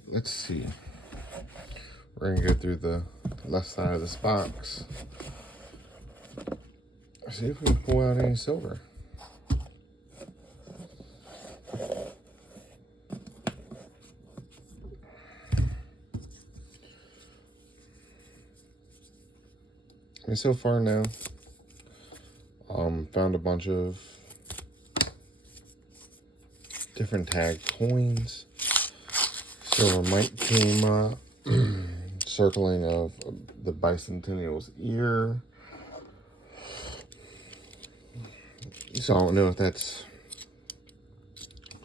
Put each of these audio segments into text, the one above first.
right, let's see. We're gonna go through the left side of this box. See if we can pull out any silver. And so far now, found a bunch of different tag coins. Silver mite came up, circling of the bicentennial's ear. So I don't know if that's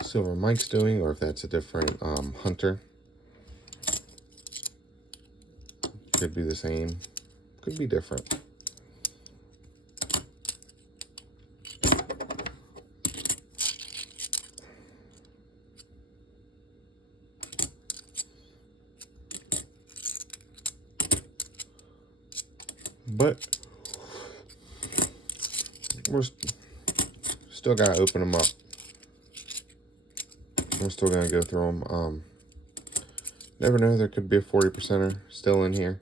Silver Mike's doing or if that's a different hunter. Could be the same, could be different. But we're still gotta open them up. We're still gonna go through them. Never know, there could be a 40%er still in here.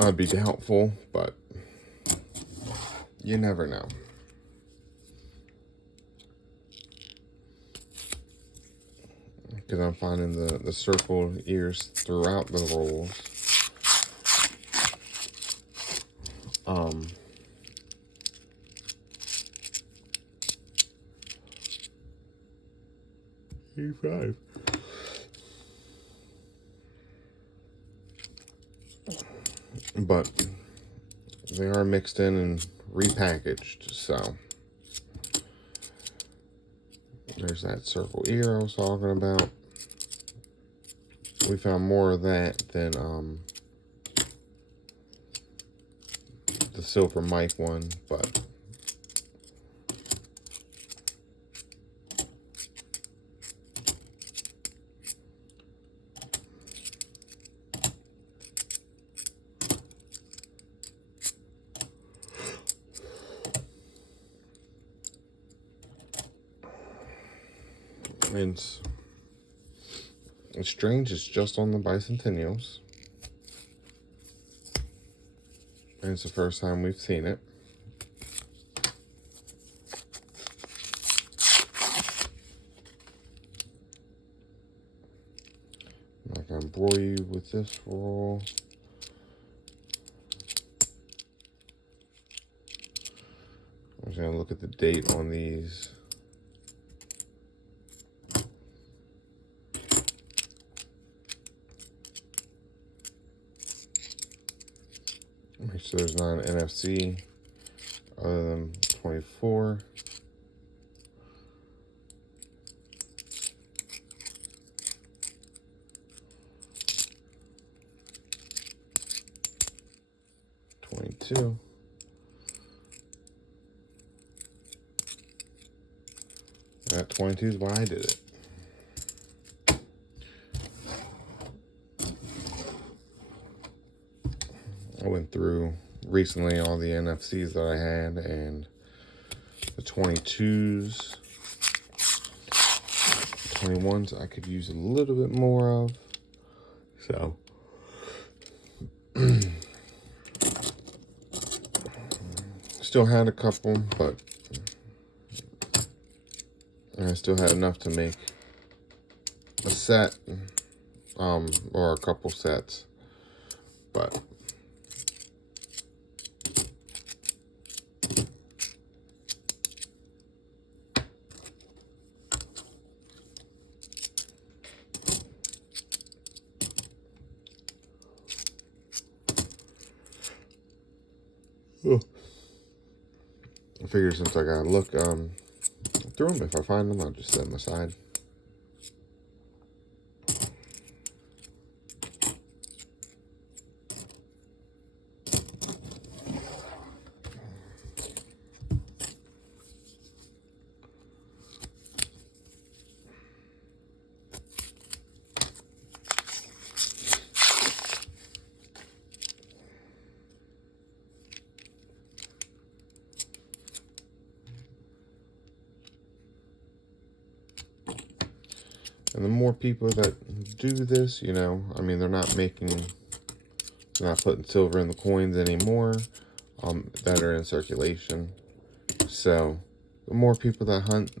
I'd be doubtful, but you never know. Because I'm finding the circled ears throughout the rolls. 85. But they are mixed in and repackaged, so there's that circle ear I was talking about. We found more of that than the Silver Mike one, but it's strange, it's just on the bicentennials. And it's the first time we've seen it. I'm not gonna bore you with this roll. I'm just gonna look at the date on these. Make sure there's not an NFC other than 24. That 22 is why I did it. I went through recently all the NFCs that I had, and the 22s, 21s I could use a little bit more of. So still had a couple, but I still had enough to make a set, or a couple sets, but I figure since I gotta look through them, if I find them, I'll just set them aside. And the more people that do this, you know, I mean, they're not putting silver in the coins anymore that are in circulation. So the more people that hunt,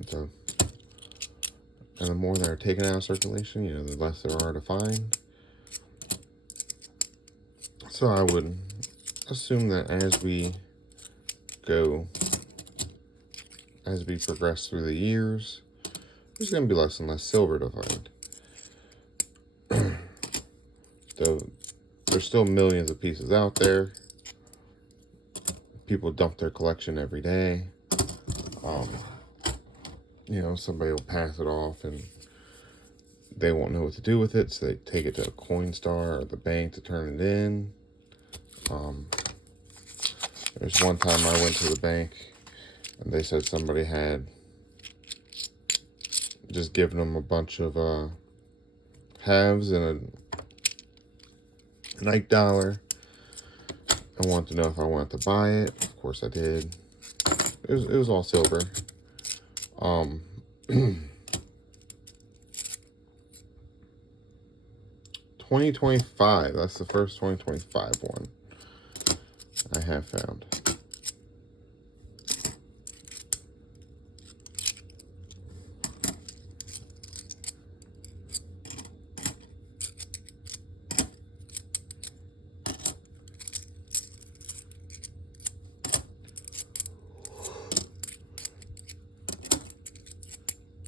and the more that are taken out of circulation, you know, the less there are to find. So I would assume that as we progress through the years, there's going to be less and less silver to find. Though there's still millions of pieces out there. People dump their collection every day. You know, somebody will pass it off and they won't know what to do with it, so they take it to a Coinstar or the bank to turn it in. There's one time I went to the bank and they said somebody had just given them a bunch of halves and an $8 and wanted to know if I wanted to buy it. Of course I did. It was all silver. 2025. That's the first 2025 one I have found.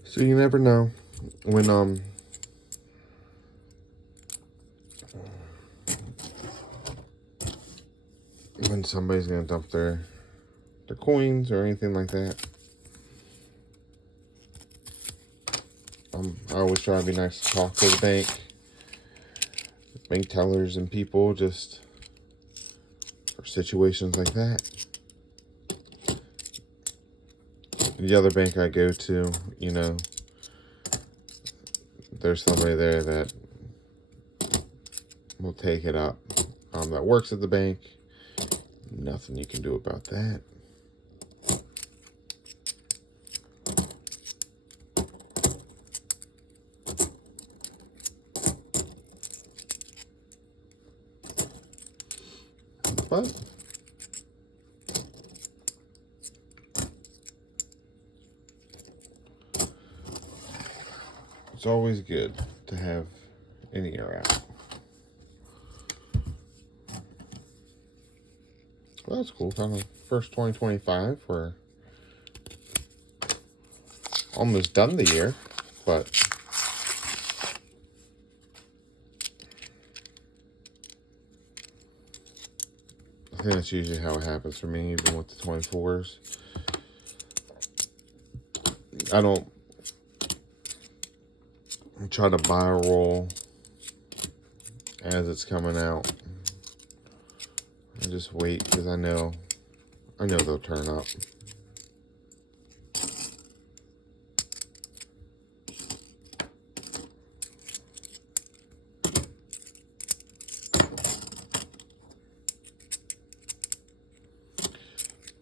So you never know when somebody's gonna dump their coins or anything like that. I always try to be nice to talk to the bank tellers and people, just for situations like that. The other bank I go to, you know, there's somebody there that will take it up, that works at the bank. Nothing you can do about that. But it's always good to have an ear out. Well, that's cool. Kind of first 2025. We're almost done the year, but I think that's usually how it happens for me, even with the 24s. I don't try to buy a roll as it's coming out. I just wait because I know they'll turn up.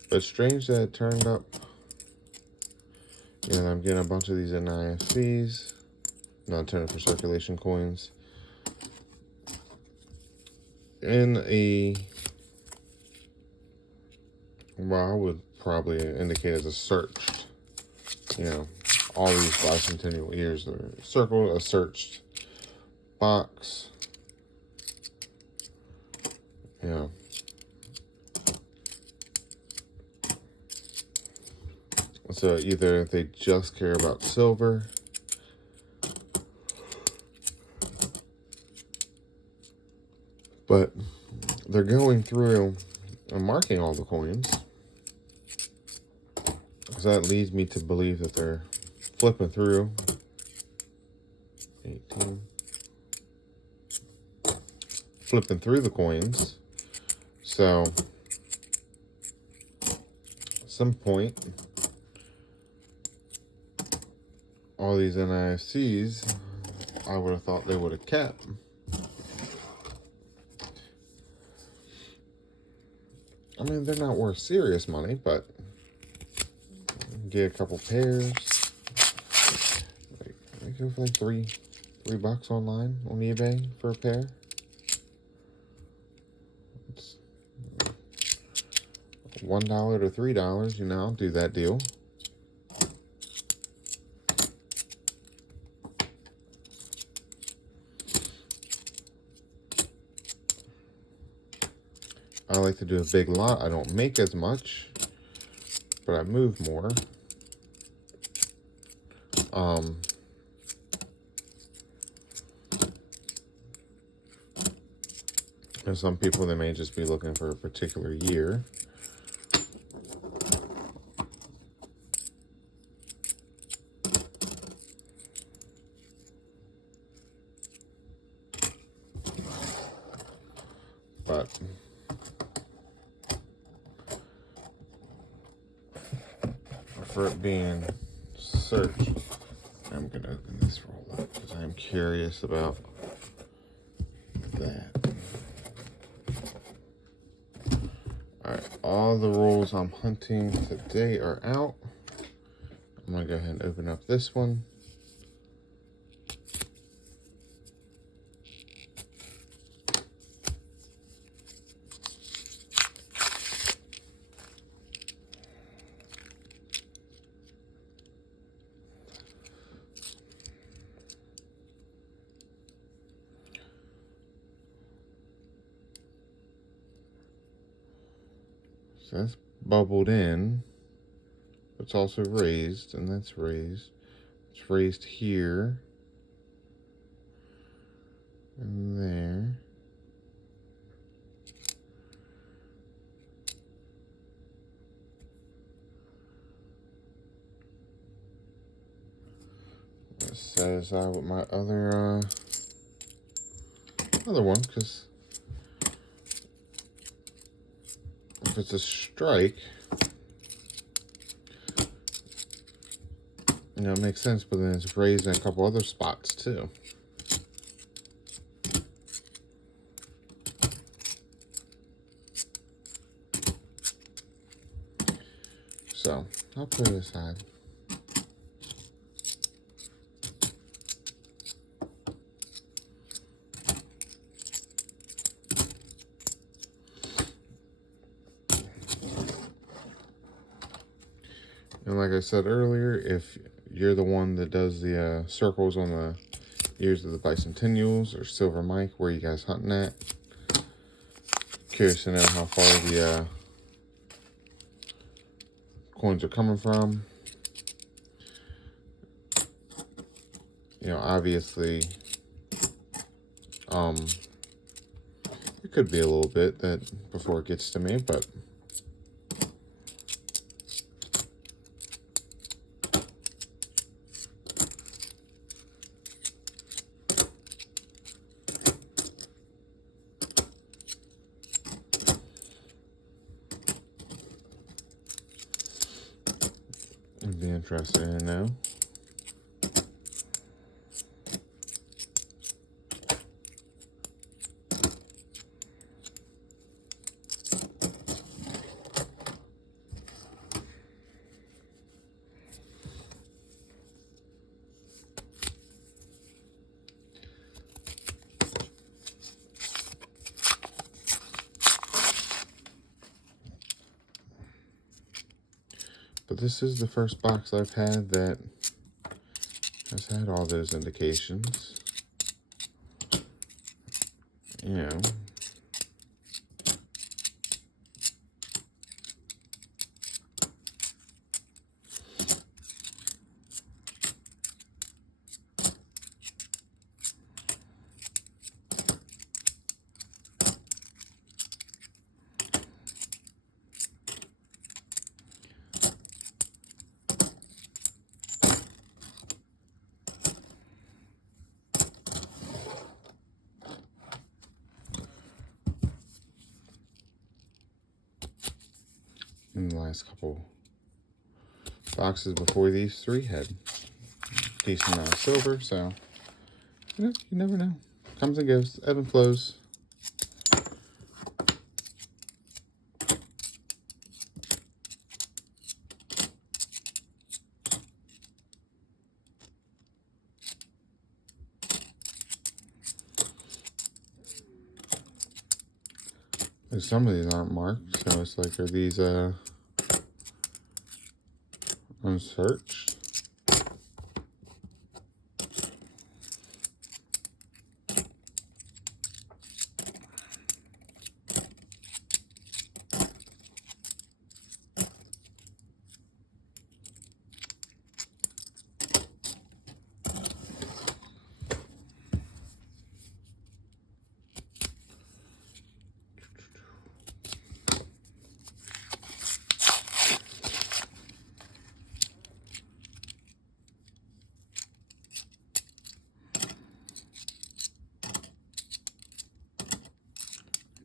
But it's strange that it turned up. And I'm getting a bunch of these NIFCs, non-turning for circulation coins, in a, well, I would probably indicate as a searched, you know, all these bicentennial years are circled, a searched box, you know. So either they just care about silver, but they're going through and marking all the coins. So that leads me to believe that they're flipping through 18, flipping through the coins. So at some point, all these NIFCs, I would have thought they would have kept. I mean, they're not worth serious money, but get a couple pairs. Right go for like $3 online on eBay for a pair. It's $1 to $3, you know, I'll do that deal. I like to do a big lot. I don't make as much, but I move more. And some people, they may just be looking for a particular year. But for it being searched, I'm going to open this roll up because I'm curious about that. Alright, all the rolls I'm hunting today are out. I'm going to go ahead and open up this one. So that's bubbled in. It's also raised, and that's raised. It's raised here. And there. Let's satisfy with my other one, because if it's a strike, you know, it makes sense, but then it's raised in a couple other spots too. So I'll put it aside. And like I said earlier, if you're the one that does the circles on the ears of the bicentennials or silver Mike, where you guys hunting at? Curious to know how far the coins are coming from. You know, obviously, it could be a little bit that before it gets to me, but it'd be interesting to know. But this is the first box I've had that has had all those indications. You know. In the last couple boxes before these three had decent amount of silver, so you never know. Comes and goes, ebb and flows. Some of these aren't marked, so it's like, are these unsearched?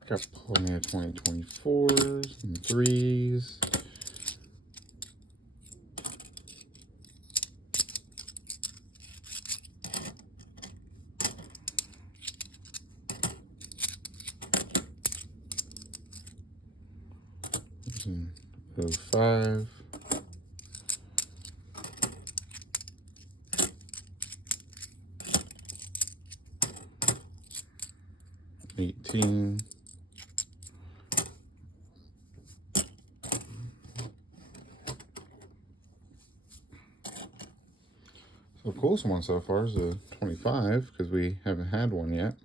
Got plenty of 2024s and 3s. And 05. 18. The coolest one so far is a 25 because we haven't had one yet.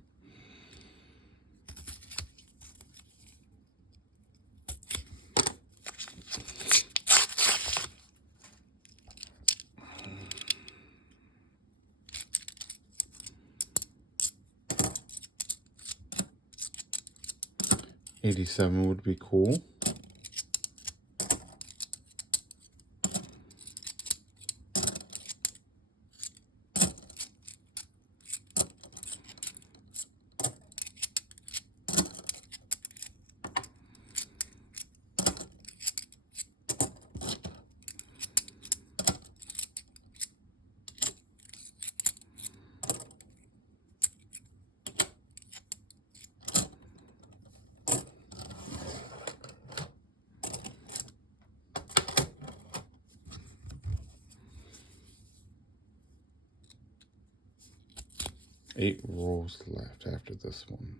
'87 would be cool. Eight rolls left after this one.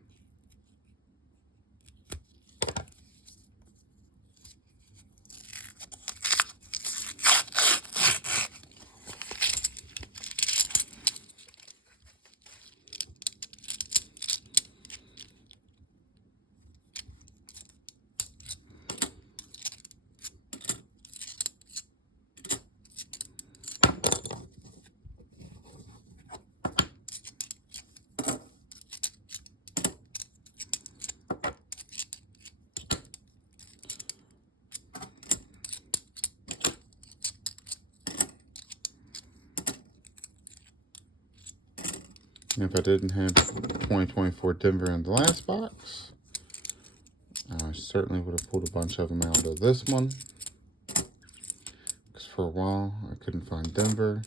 If I didn't have 2024 Denver in the last box, I certainly would have pulled a bunch of them out of this one. Because for a while, I couldn't find Denver.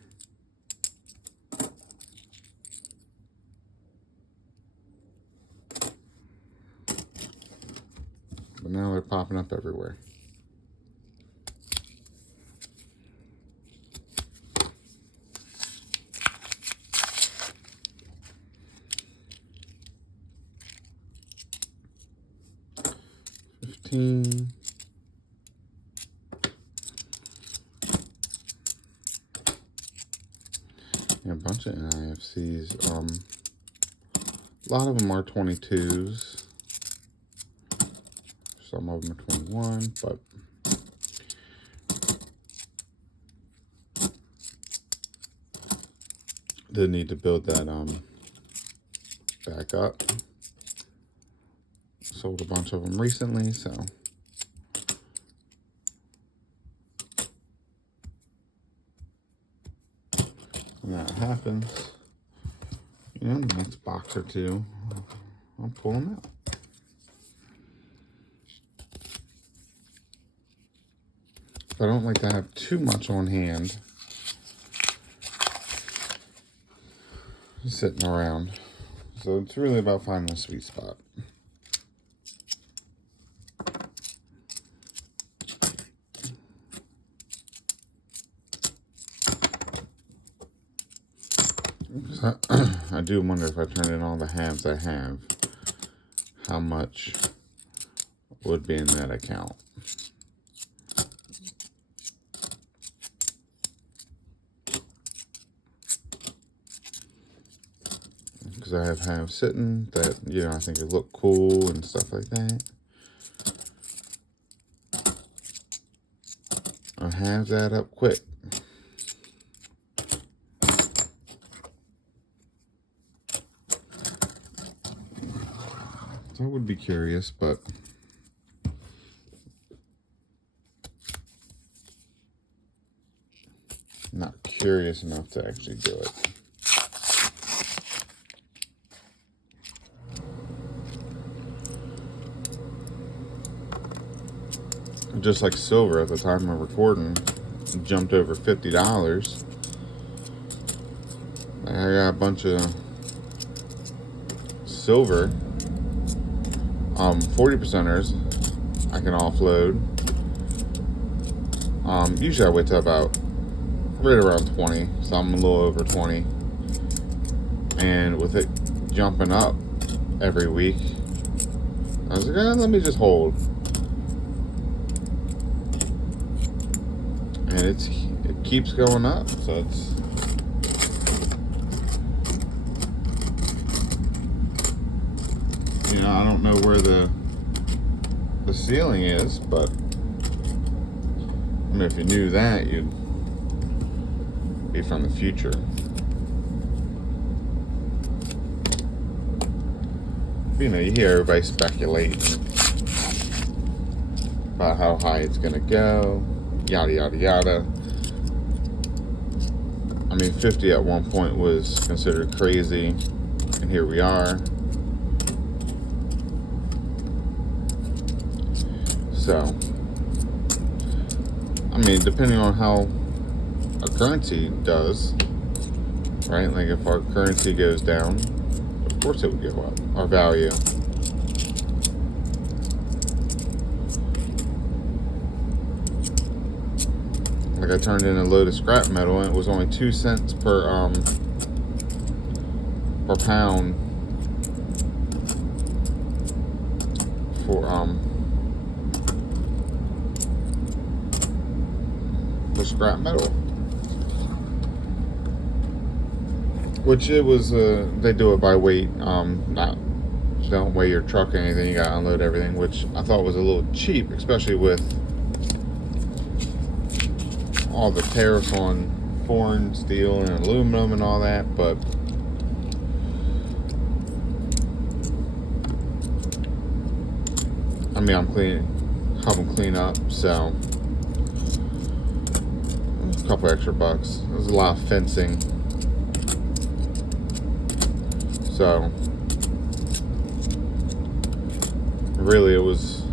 But now they're popping up everywhere. Yeah, a bunch of NIFCs. A lot of them are 22s. Some of them are 21, but did need to build that back up. Sold a bunch of them recently, so when that happens, you know, the next box or two, I'll pull them out. I don't like to have too much on hand sitting around, so it's really about finding a sweet spot. I do wonder if I turn in all the halves I have, how much would be in that account. Because I have halves sitting that, you know, I think it look cool and stuff like that. I have that up quick. So I would be curious, but not curious enough to actually do it. Just like silver at the time of recording, jumped over $50. I got a bunch of silver, 40%ers I can offload. Usually I wait till about right around 20, so I'm a little over 20. And with it jumping up every week, I was like, let me just hold. And it keeps going up, so it's, you know, I don't know where the ceiling is, but I mean, if you knew that, you'd be from the future. You know, you hear everybody speculating about how high it's gonna go, yada yada yada. I mean, 50 at one point was considered crazy, and here we are. So, I mean, depending on how a currency does, right? Like if our currency goes down, of course it would go up, our value. Like I turned in a load of scrap metal and it was only 2 cents per pound for scrap metal, which it was they do it by weight, not, don't weigh your truck or anything, you gotta unload everything, which I thought was a little cheap, especially with all the tariffs on foreign steel and aluminum and all that. But I mean, I'm helping clean up, so a couple extra bucks. There's a lot of fencing, so really it was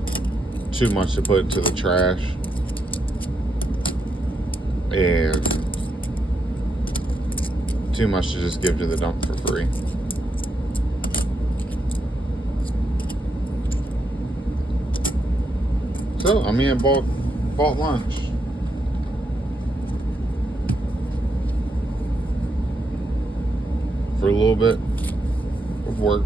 too much to put into the trash, and too much to just give to the dump for free. So, I mean, I bought lunch. For a little bit of work.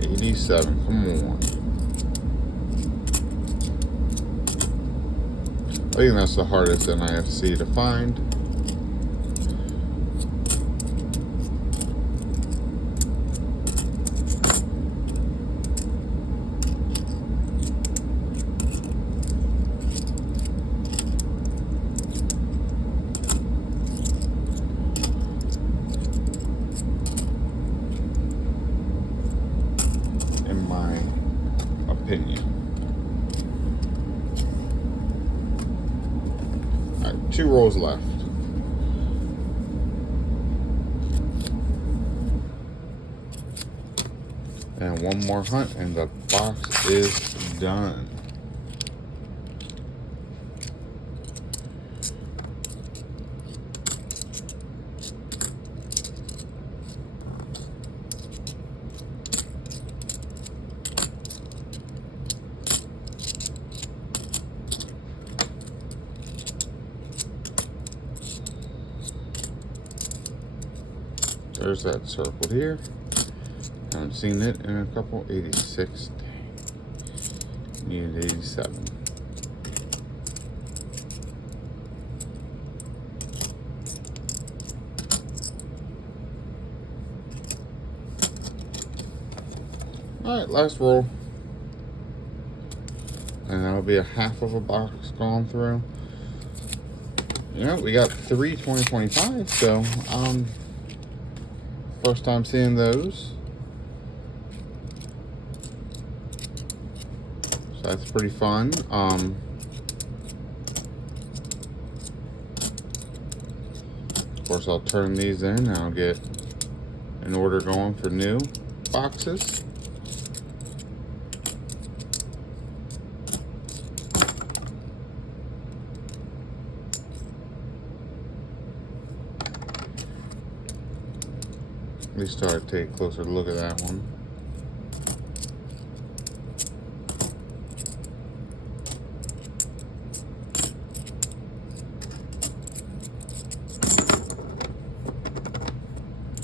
$87, come on. I think that's the hardest NIFC to find. In my opinion. 2 rolls left. And one more hunt and the box is done. There's that circled here. Haven't seen it in a couple. 86. Needed 87. Alright, last roll. And that'll be a half of a box gone through. Yeah, we got 3 2025, so first time seeing those. So that's pretty fun. Of course, I'll turn these in and I'll get an order going for new boxes. At least start to take a closer look at that one.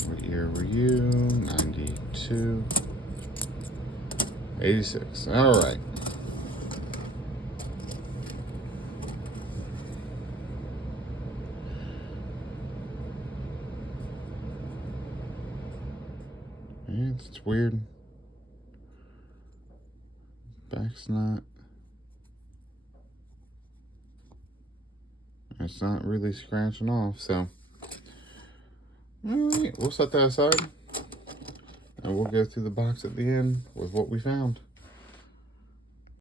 What year were you? 92. 86. All right. Yeah, it's weird. Back's not. It's not really scratching off, so. Alright, we'll set that aside. And we'll go through the box at the end with what we found.